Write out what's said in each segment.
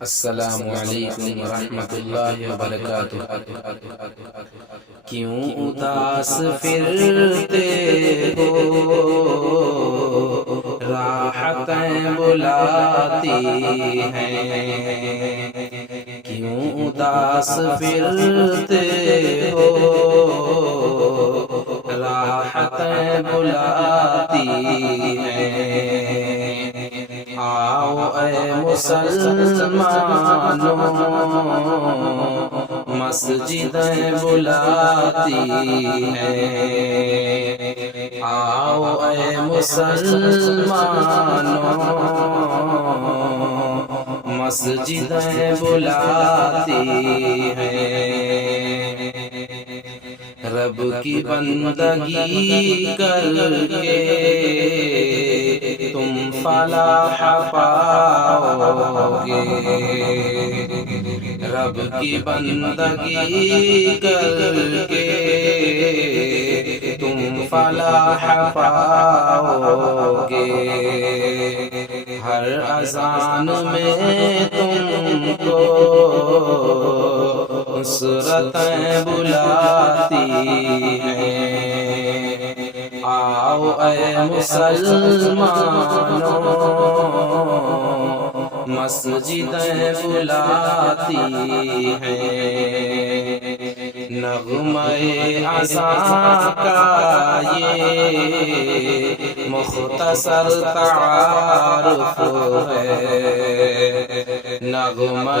السلام علیکم ورحمۃ اللہ وبرکاتہ۔ کیوں اداس پھرتے ہو، راحتیں بلاتی ہیں۔ کیوں اداس پھرتے ہو، راحتیں بلاتی ہیں۔ آؤ اے مسلمانوں، مسجدیں بلاتی ہیں۔ آؤ اے مسلمانوں، مسجدیں بلاتی ہیں۔ رب کی بندگی کر کے تم فلاح پاؤ گے۔ رب کی بندگی کر کے تم فلاح پاؤ گے۔ ہر اذان میں تم کو نصرتیں بلاتی ہیں۔ آؤ اے مسلمانوں، مسجدیں بلاتی ہیں۔ نغمہ اذان کا یہ مختصر تعارف ہے۔ نغمہ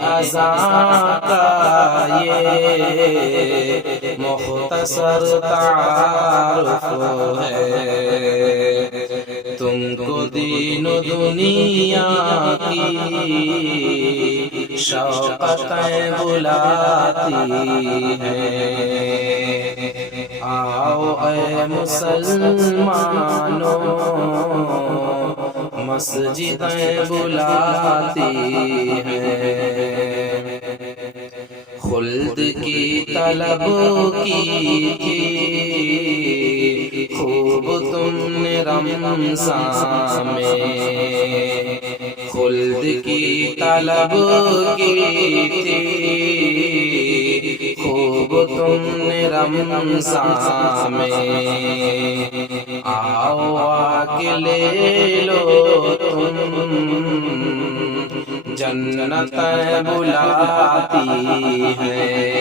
اذان کا یہ مختصر تعارف ہے۔ تم کو دین و دنیا کی شوقتیں بلاتی ہیں۔ آؤ اے مسلمانوں، مسجدیں بلاتی ہیں۔ خلد کی طلب کی تھی خوب تم نے رمضان میں۔ خلد کی طلب کی تھی خوب تم نے رمضان میں۔ آؤ آ کے لے لو تم، جنتیں بلاتی ہیں۔